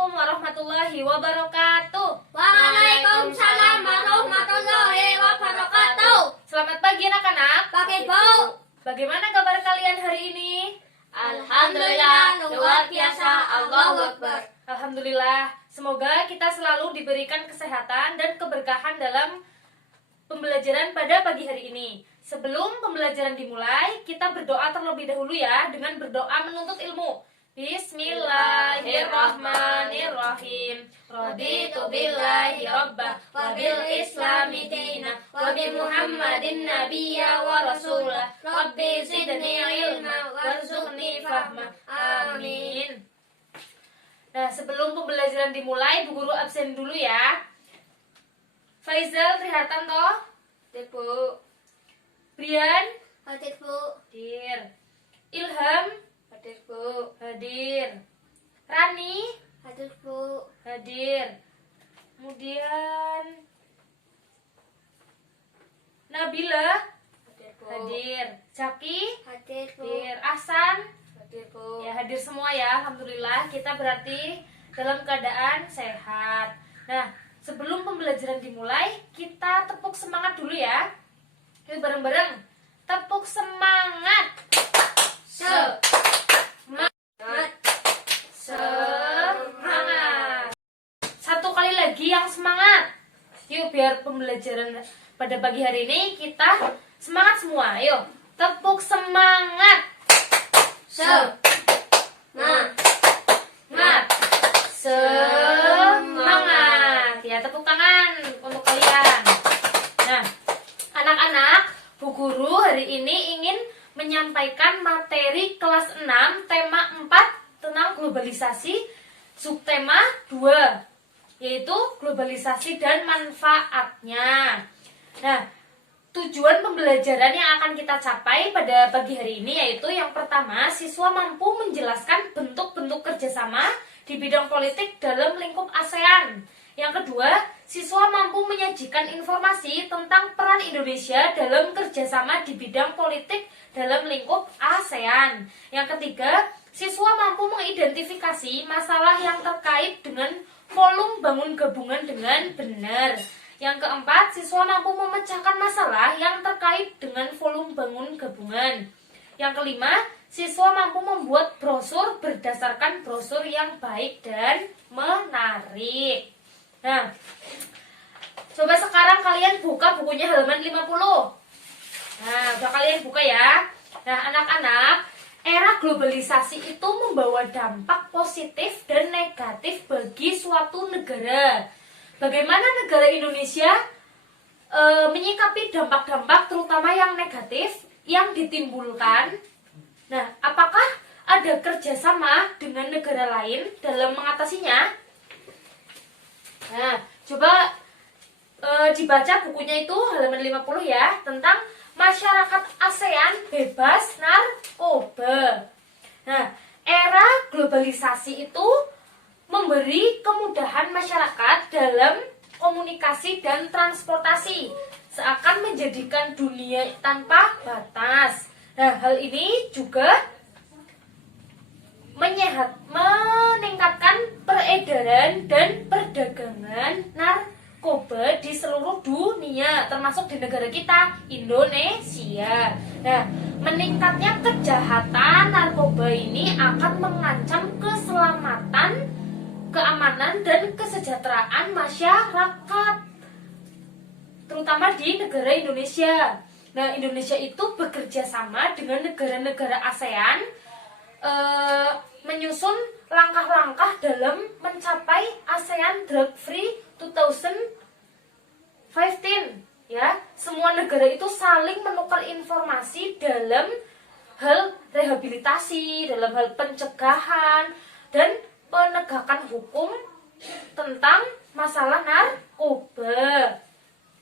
Assalamualaikum warahmatullahi wabarakatuh. Waalaikumsalam warahmatullahi wabarakatuh. Selamat pagi anak-anak. Pagi, Bu. Bagaimana kabar kalian hari ini? Alhamdulillah, luar biasa. Allahu Akbar. Alhamdulillah. Semoga kita selalu diberikan kesehatan dan keberkahan dalam pembelajaran pada pagi hari ini. Sebelum pembelajaran dimulai, kita berdoa terlebih dahulu ya dengan berdoa menuntut ilmu. Bismillahirrahmanirrahim. Raditu billahi rabbah wa bil islami dina wa bi Muhammadin nabiyya wa rasulah. Rabbi zidni ilma warzuqni fahma. Amin. Nah, sebelum pembelajaran dimulai, Bu Guru absen dulu ya. Faizal Trihartanto, Bu. Brian, Hadir, Bu. hadir. Ilham, Hadir, Bu. hadir. Rani, Hadir, Bu. hadir. Kemudian Nabila, Hadir, Bu. hadir. Jaki, Hadir, Bu. hadir. Ahsan, Hadir, Bu. ya hadir semua ya. Alhamdulillah kita berarti dalam keadaan sehat. Nah, sebelum pembelajaran dimulai, kita tepuk semangat dulu ya. Yuk bareng-bareng. Tepuk semangat. Semangat. Satu kali lagi yang semangat. Yuk biar pembelajaran pada pagi hari ini kita semangat semua. Ayo, tepuk semangat. Semangat. Ya, tepuk tangan untuk kalian. Nah, anak-anak, Bu Guru hari ini ingin menyampaikan materi kelas 6 tema 4 tentang globalisasi, subtema 2 yaitu globalisasi dan manfaatnya. Nah, tujuan pembelajaran yang akan kita capai pada pagi hari ini yaitu yang pertama, siswa mampu menjelaskan bentuk-bentuk kerjasama di bidang politik dalam lingkup ASEAN. Yang kedua, siswa mampu menyajikan informasi tentang peran Indonesia dalam kerjasama di bidang politik dalam lingkup ASEAN. Yang ketiga, siswa mampu mengidentifikasi masalah yang terkait dengan volume bangun gabungan dengan benar. Yang keempat, siswa mampu memecahkan masalah yang terkait dengan volume bangun gabungan. Yang kelima, siswa mampu membuat brosur berdasarkan brosur yang baik dan menarik. Nah, coba sekarang kalian buka bukunya halaman 50. Nah, udah kalian buka ya. Nah, anak-anak, era globalisasi itu membawa dampak positif dan negatif bagi suatu negara. Bagaimana negara Indonesia menyikapi dampak-dampak terutama yang negatif yang ditimbulkan? Nah, apakah ada kerjasama dengan negara lain dalam mengatasinya? Nah, coba dibaca bukunya itu halaman 50 ya, tentang masyarakat ASEAN bebas narkoba. Nah, era globalisasi itu memberi kemudahan masyarakat dalam komunikasi dan transportasi, seakan menjadikan dunia tanpa batas. Nah, hal ini juga meningkatkan peredaran dan perdagangan narkoba di seluruh dunia, termasuk di negara kita, Indonesia. Nah, meningkatnya kejahatan narkoba ini akan mengancam keselamatan, keamanan, dan kesejahteraan masyarakat, terutama di negara Indonesia. Nah, Indonesia itu bekerja sama dengan negara-negara ASEAN menyusun langkah-langkah dalam mencapai ASEAN Drug Free 2015 ya. Semua negara itu saling menukar informasi dalam hal rehabilitasi, dalam hal pencegahan dan penegakan hukum tentang masalah narkoba.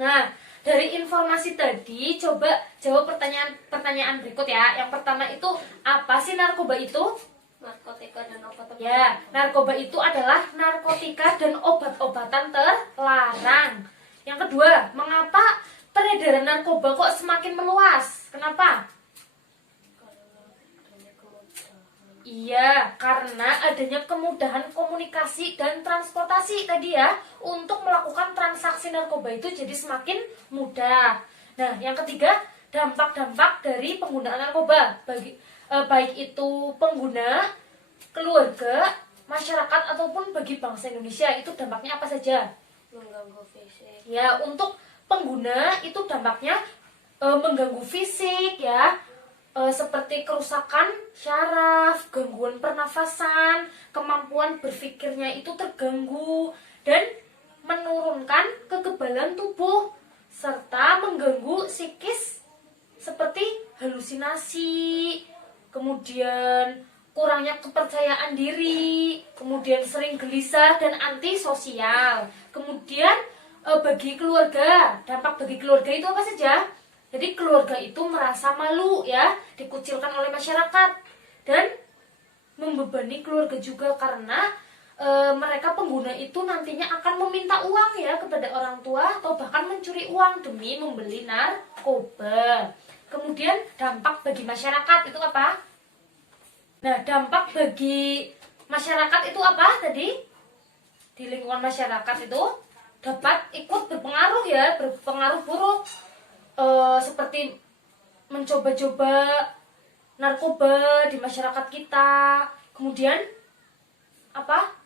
Nah, dari informasi tadi coba jawab pertanyaan berikut ya. Yang pertama itu, apa sih narkoba itu? Narkotika dan obat-obatan. Ya, narkoba itu adalah narkotika dan obat-obatan terlarang. Yang kedua, mengapa peredaran narkoba kok semakin meluas? Kenapa? Iya, karena adanya kemudahan komunikasi dan transportasi tadi ya, untuk melakukan transaksi narkoba itu jadi semakin mudah. Nah, yang ketiga, dampak-dampak dari penggunaan narkoba baik itu pengguna, keluarga, masyarakat ataupun bagi bangsa Indonesia, itu dampaknya apa saja? Mengganggu fisik. Ya, untuk pengguna itu dampaknya mengganggu fisik ya, seperti kerusakan syaraf, gangguan pernafasan, kemampuan berpikirnya itu terganggu, dan menurunkan kekebalan tubuh, serta mengganggu psikis seperti halusinasi, kemudian kurangnya kepercayaan diri, kemudian sering gelisah dan antisosial. Kemudian bagi keluarga, dampak bagi keluarga itu apa saja? Jadi keluarga itu merasa malu ya, dikucilkan oleh masyarakat, dan membebani keluarga juga karena mereka pengguna itu nantinya akan meminta uang ya kepada orang tua atau bahkan mencuri uang demi membeli narkoba. Kemudian dampak bagi masyarakat itu apa? Nah, dampak bagi masyarakat itu apa tadi? Di lingkungan masyarakat itu dapat ikut berpengaruh ya, berpengaruh buruk. Seperti mencoba-coba narkoba di masyarakat kita. Kemudian apa?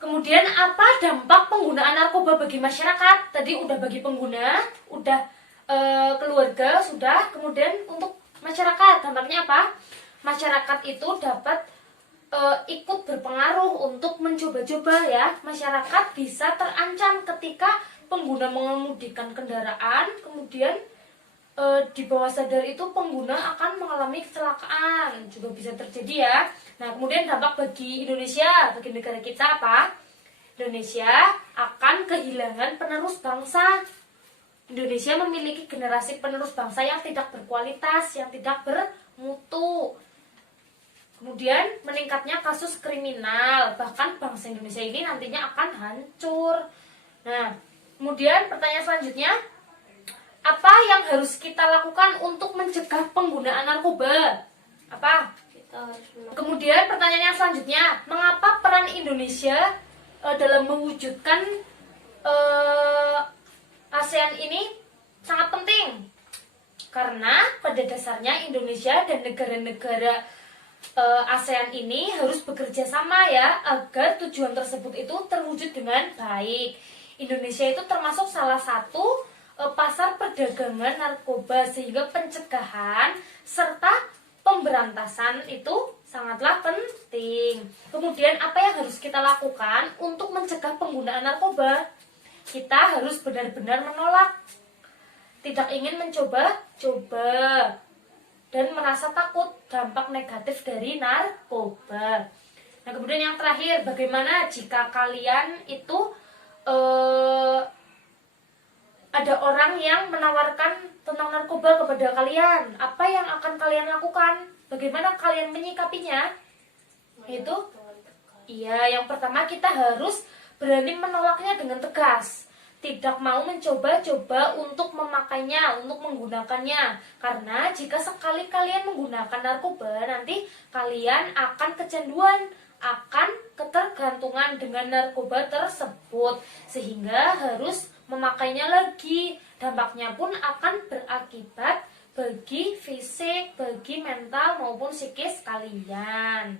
Kemudian apa dampak penggunaan narkoba bagi masyarakat? Tadi udah bagi pengguna, udah keluarga, sudah. Kemudian untuk masyarakat, dampaknya apa? Masyarakat itu dapat ikut berpengaruh untuk mencoba-coba ya. Masyarakat bisa terancam ketika pengguna mengemudikan kendaraan, kemudian di bawah sadar itu pengguna akan mengalami kecelakaan, juga bisa terjadi ya. Nah, kemudian dampak bagi Indonesia, bagi negara kita apa? Indonesia akan kehilangan penerus bangsa. Indonesia memiliki generasi penerus bangsa yang tidak berkualitas, yang tidak bermutu. Kemudian meningkatnya kasus kriminal, bahkan bangsa Indonesia ini nantinya akan hancur. Nah, kemudian pertanyaan selanjutnya, apa yang harus kita lakukan untuk mencegah penggunaan narkoba? Apa? Kemudian pertanyaan yang selanjutnya, mengapa peran Indonesia dalam mewujudkan ASEAN ini sangat penting? Karena pada dasarnya Indonesia dan negara-negara ASEAN ini harus bekerja sama ya, agar tujuan tersebut itu terwujud dengan baik. Indonesia itu termasuk salah satu pasar perdagangan narkoba, sehingga pencegahan serta pemberantasan itu sangatlah penting. Kemudian apa yang harus kita lakukan untuk mencegah penggunaan narkoba? Kita harus benar-benar menolak, tidak ingin mencoba-coba, dan merasa takut dampak negatif dari narkoba. Nah, kemudian yang terakhir, bagaimana jika kalian itu ada orang yang menawarkan tentang narkoba kepada kalian? Apa yang akan kalian lakukan? Bagaimana kalian menyikapinya? Itu iya, yang pertama kita harus berani menolaknya dengan tegas. Tidak mau mencoba-coba untuk memakainya, untuk menggunakannya. Karena jika sekali kalian menggunakan narkoba, nanti kalian akan kecanduan, akan ketergantungan dengan narkoba tersebut, sehingga harus memakainya lagi. Dampaknya pun akan berakibat bagi fisik, bagi mental maupun psikis kalian.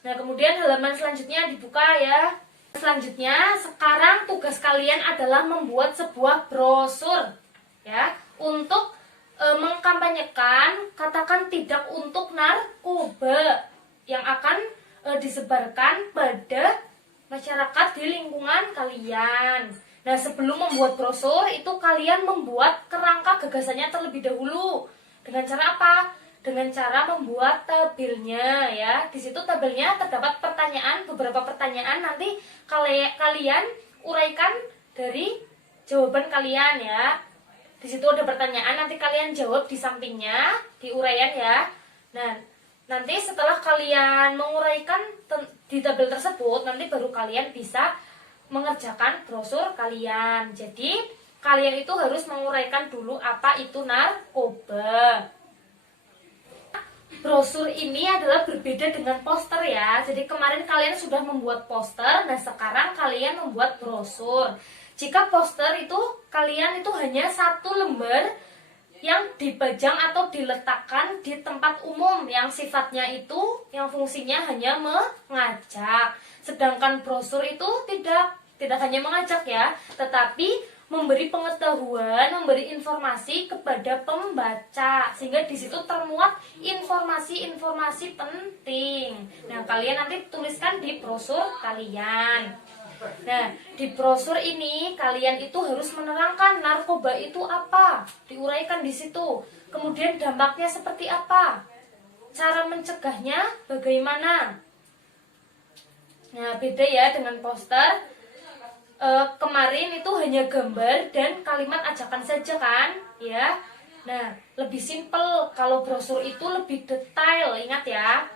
Nah, kemudian halaman selanjutnya dibuka ya. Selanjutnya, sekarang tugas kalian adalah membuat sebuah brosur ya, untuk mengkampanyekan katakan tidak untuk narkoba yang akan disebarkan pada masyarakat di lingkungan kalian. Nah, sebelum membuat brosur itu kalian membuat kerangka gagasannya terlebih dahulu. Dengan cara apa? Dengan cara membuat tabelnya ya. Di situ tabelnya terdapat pertanyaan, beberapa pertanyaan, nanti kalian uraikan dari jawaban kalian ya. Di situ ada pertanyaan, nanti kalian jawab di sampingnya, di uraian ya. Nah, nanti setelah kalian menguraikan di tabel tersebut, nanti baru kalian bisa mengerjakan brosur kalian. Jadi kalian itu harus menguraikan dulu apa itu narkoba. Brosur ini adalah berbeda dengan poster ya. Jadi kemarin kalian sudah membuat poster, nah sekarang kalian membuat brosur. Jika poster itu kalian itu hanya satu lembar yang dipajang atau diletakkan di tempat umum yang sifatnya itu, yang fungsinya hanya mengajak. Sedangkan brosur itu tidak hanya mengajak ya, tetapi memberi pengetahuan, memberi informasi kepada pembaca sehingga di situ termuat informasi-informasi penting. Nah, kalian nanti tuliskan di brosur kalian. Nah, di brosur ini kalian itu harus menerangkan narkoba itu apa, diuraikan di situ. Kemudian dampaknya seperti apa? Cara mencegahnya bagaimana? Nah, beda ya dengan poster. Kemarin itu hanya gambar dan kalimat ajakan saja kan, ya. Nah, lebih simpel. Kalau brosur itu lebih detail, ingat ya.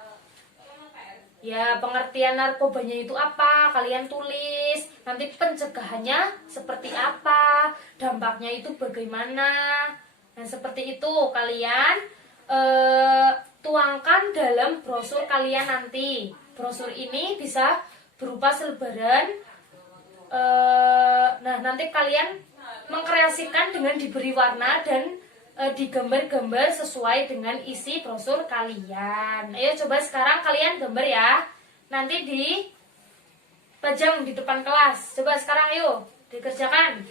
Ya, pengertian narkobanya itu apa, kalian tulis. Nanti pencegahannya seperti apa, dampaknya itu bagaimana. Nah, seperti itu kalian tuangkan dalam brosur kalian nanti. Brosur ini bisa berupa selebaran. Nah, nanti kalian mengkreasikan dengan diberi warna dan digambar-gambar sesuai dengan isi brosur kalian. Ayo coba sekarang kalian gambar ya. Nanti dipajang di depan kelas. Coba sekarang ayo dikerjakan.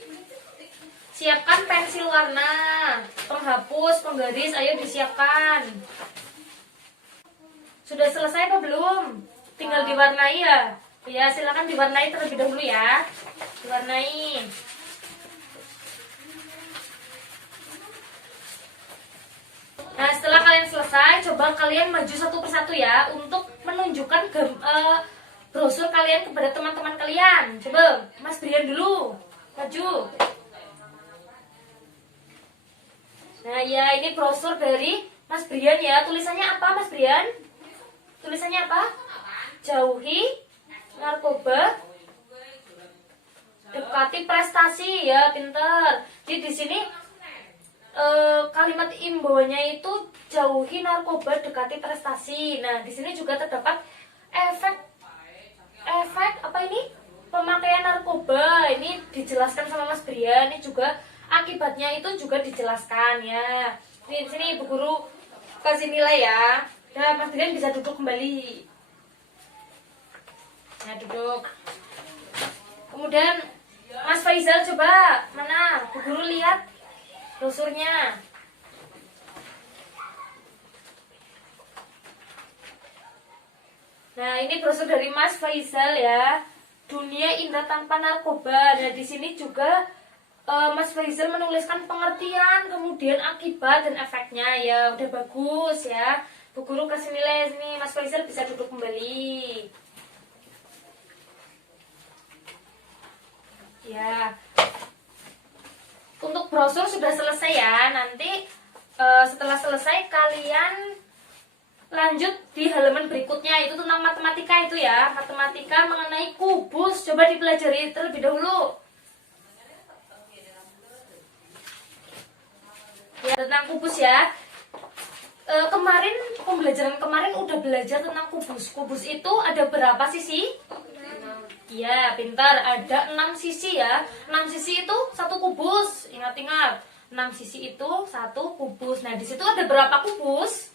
Siapkan pensil warna, penghapus, penggaris, ayo disiapkan. Sudah selesai apa belum? Tinggal diwarnai ya. Ya, silakan diwarnai terlebih dahulu ya. Diwarnai. Nah, setelah kalian selesai, coba kalian maju satu persatu ya untuk menunjukkan brosur kalian kepada teman-teman kalian. Coba, Mas Brian dulu. Maju. Nah, ya ini brosur dari Mas Brian ya. Tulisannya apa, Mas Brian? Tulisannya apa? Jauhi narkoba, dekati prestasi ya, pinter. Jadi di sini kalimat imbauannya itu jauhi narkoba, dekati prestasi. Nah, di sini juga terdapat efek apa ini? Pemakaian narkoba. Ini dijelaskan sama Mas Brian. Ini juga akibatnya itu juga dijelaskan ya. Di sini Ibu Guru kasih nilai ya. Nah, Mas Brian bisa duduk kembali. Nah, duduk. Kemudian Mas Faizal coba, mana? Bu Guru lihat brosurnya. Nah, ini brosur dari Mas Faizal ya. Dunia indah tanpa narkoba. Nah, di sini juga Mas Faizal menuliskan pengertian, kemudian akibat dan efeknya ya. Udah bagus ya. Bu Guru kasih nilai sini. Mas Faizal bisa duduk kembali. Ya, untuk brosur sudah selesai ya. Nanti setelah selesai kalian lanjut di halaman berikutnya. Itu tentang matematika itu ya. Matematika mengenai kubus. Coba dipelajari terlebih dahulu. Ya, tentang kubus ya. Kemarin pembelajaran kemarin udah belajar tentang kubus. Kubus itu ada berapa sisi? Ya, pintar. Ada 6 sisi ya. 6 sisi itu satu kubus. Ingat-ingat. 6 sisi itu satu kubus. Nah, di situ ada berapa kubus?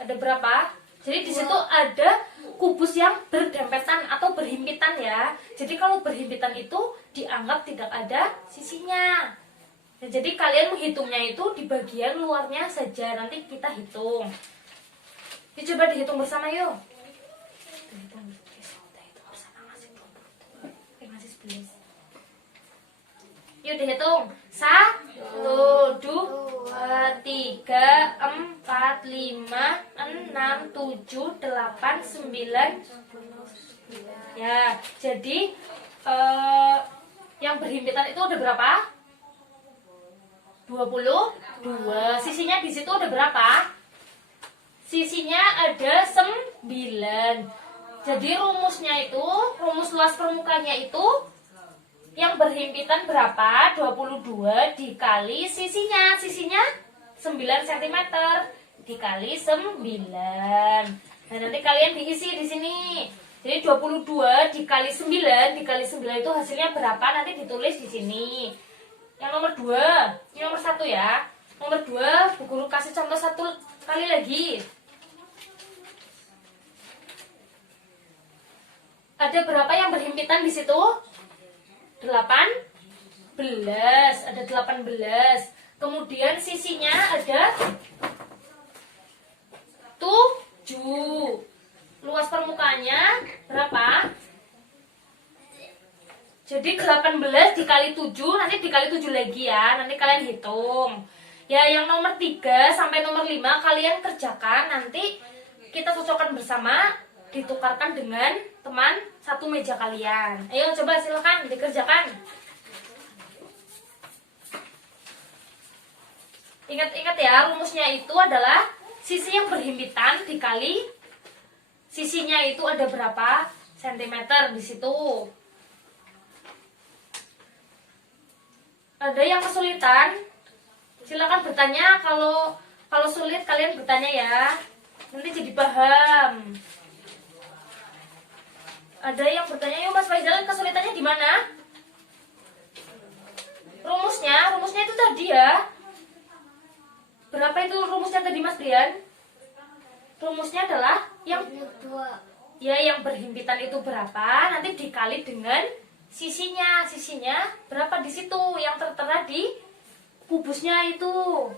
Ada berapa? Jadi di situ ada kubus yang berdempetan atau berhimpitan ya. Jadi kalau berhimpitan itu dianggap tidak ada sisinya. Nah, jadi kalian menghitungnya itu di bagian luarnya saja. Nanti kita hitung. Yuk, coba dihitung bersama yuk. Yuk dihitung. 1, 2, 3, 4, 5, 6, 7, 8, 9. Ya, jadi yang berhimpitan itu ada berapa? 22. Sisinya di situ ada berapa? Sisinya ada 9. Jadi rumus luas permukaannya itu yang berhimpitan berapa? 22 dikali sisinya. Sisinya 9 cm dikali 9. Nah, nanti kalian diisi di sini. Jadi 22 dikali 9 dikali 9 itu hasilnya berapa? Nanti ditulis di sini. Yang nomor 2, ini nomor 1 ya. Nomor 2, Bu Guru kasih contoh satu kali lagi. Ada berapa yang berhimpitan di situ? 18. Ada 18. Kemudian sisinya ada 7. Luas permukaannya berapa? Jadi 18 dikali 7, nanti dikali 7 lagi ya. Nanti kalian hitung. Ya, yang nomor 3 sampai nomor 5 kalian kerjakan. Nanti kita cocokkan bersama, ditukarkan dengan teman satu meja kalian. Ayo coba silakan dikerjakan. Ingat-ingat ya, rumusnya itu adalah sisi yang berhimpitan dikali sisinya itu ada berapa sentimeter di situ. Ada yang kesulitan? Silakan bertanya. Kalau sulit kalian bertanya ya. Nanti jadi paham. Ada yang bertanya, yuk Mas Faizal, kesulitannya di mana? Rumusnya itu tadi ya. Berapa itu rumusnya tadi Mas Brian? Rumusnya adalah yang berhimpitan itu berapa, nanti dikali dengan sisinya. Sisinya berapa di situ yang tertera di kubusnya itu.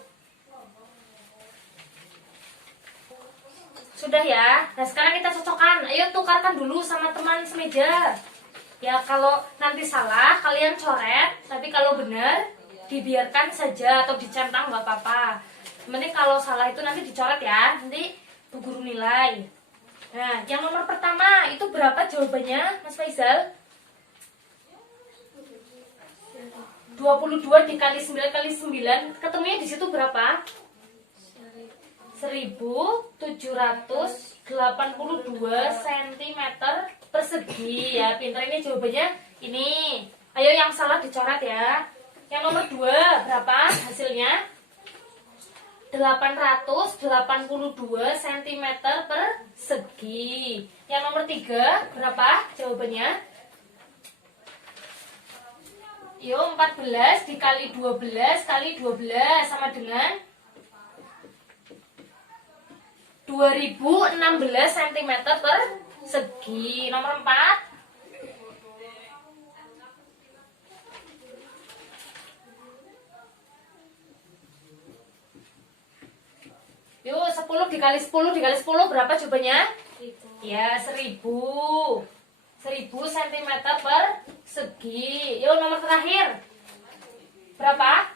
Sudah ya. Nah, sekarang kita cocokkan. Ayo tukarkan dulu sama teman semeja. Ya, kalau nanti salah kalian coret, tapi kalau benar dibiarkan saja atau dicentang nggak apa-apa. Penting kalau salah itu nanti dicoret ya. Nanti Bu Guru nilai. Nah, yang nomor pertama itu berapa jawabannya, Mas Faizal? 22 dikali 9 kali 9, ketemunya di situ berapa? 1782 cm persegi ya. Pintar ini jawabannya ini. Ayo yang salah dicoret ya. Yang nomor 2 berapa hasilnya? 882 cm persegi. Yang nomor 3 berapa jawabannya? Yuk, 14 dikali 12 kali 12 sama dengan 2016 cm persegi. Nomor 4 yuk, 10 dikali 10 dikali 10 berapa jawabannya? Ya, 1000 cm persegi. Yuk, nomor terakhir berapa?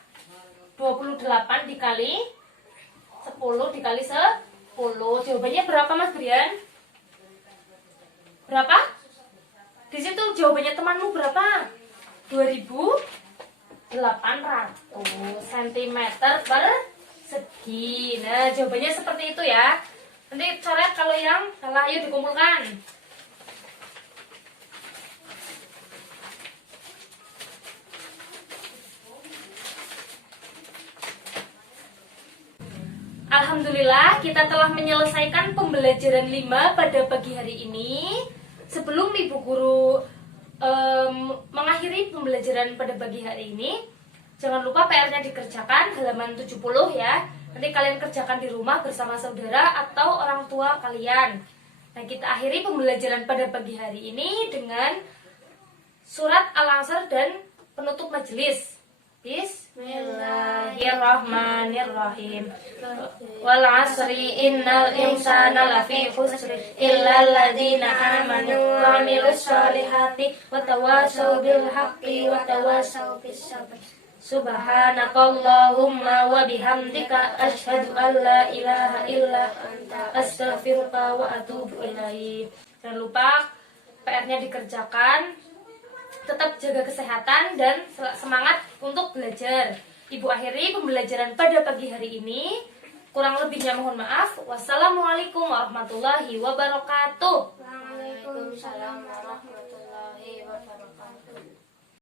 28 dikali 10 dikali 10. Jawabannya berapa Mas Brian? Berapa? Di situ jawabannya temanmu berapa? 2800 cm persegi. Nah, jawabannya seperti itu ya. Nanti coret kalau yang salah. Ayo dikumpulkan. Alhamdulillah kita telah menyelesaikan pembelajaran 5 pada pagi hari ini. Sebelum Ibu Guru mengakhiri pembelajaran pada pagi hari ini, jangan lupa PR-nya dikerjakan halaman 70 ya. Nanti kalian kerjakan di rumah bersama saudara atau orang tua kalian. Nah, kita akhiri pembelajaran pada pagi hari ini dengan surat Al-Asr dan penutup majelis. Bismillahirrahmanirrahim. Wal 'asri innal insana lafi khusr illa alladziina aamanu wa 'amilus shalihati wa tawashaw bil haqqi wa tawashaw bis sabr. Subhanakallahumma wa bihamdika asyhadu an la ilaha illa anta astaghfiruka wa atubu ilaik. Jangan lupa PR-nya dikerjakan. Tetap jaga kesehatan dan semangat untuk belajar. Ibu akhiri pembelajaran pada pagi hari ini. Kurang lebihnya mohon maaf. Wassalamualaikum warahmatullahi wabarakatuh. Waalaikumsalam warahmatullahi